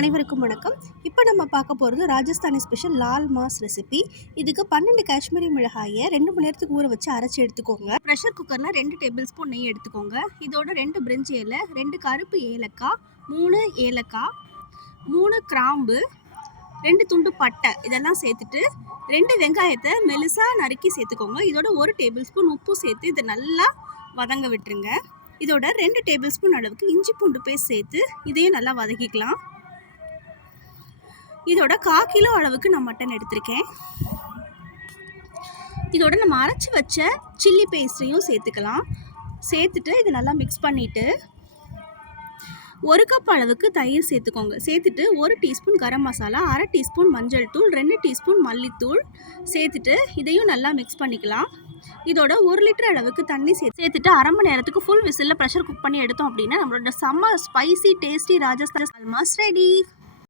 அனைவருக்கும் வணக்கம். இப்போ நம்ம பார்க்க போகிறது Rajasthani special Lal mass recipe. இதுக்கு 12 காஷ்மீரி மிளகாயை 2 மணி நேரத்துக்கு ஊற வச்சு அரைச்சி எடுத்துக்கோங்க. ப்ரெஷர் குக்கரில் 2 டேபிள் ஸ்பூன் நெய் எடுத்துக்கோங்க. இதோட 2 பிரிஞ்சி இலை, 2 கருப்பு ஏலக்காய், 3 ஏலக்காய், 3 கிராம்பு, 2 துண்டு பட்டை இதெல்லாம் சேர்த்துட்டு 2 வெங்காயத்தை மெலிசாக நறுக்கி சேர்த்துக்கோங்க. இதோட 1 டேபிள் ஸ்பூன் உப்பு சேர்த்து இதை நல்லா வதங்க விட்டுருங்க. இதோட 2 டேபிள் ஸ்பூன் அளவுக்கு இஞ்சி பூண்டு பேஸ்ட் சேர்த்து இதையும் நல்லா வதக்கிக்கலாம். இதோட 1/4 கிலோ அளவுக்கு நான் மட்டன் எடுத்திருக்கேன். இதோட நம்ம அரைச்சி வச்ச சில்லி பேஸ்ட்டையும் சேர்த்துக்கலாம். சேர்த்துட்டு இதை நல்லா மிக்ஸ் பண்ணிவிட்டு 1 கப் அளவுக்கு தயிர் சேர்த்துக்கோங்க. சேர்த்துட்டு 1 டீஸ்பூன் கரம் மசாலா, 1/2 டீஸ்பூன் மஞ்சள் தூள், 2 டீஸ்பூன் மல்லித்தூள் சேர்த்துட்டு இதையும் நல்லா மிக்ஸ் பண்ணிக்கலாம். இதோட 1 லிட்டர் அளவுக்கு தண்ணி சேர்த்துட்டு 1/2 மணி நேரத்துக்கு ஃபுல் விசிலில் ப்ரெஷர் குக் பண்ணி எடுத்தோம் அப்படின்னா நம்மளோட செம்ம spicy tasty Rajasthan Lal mass ready.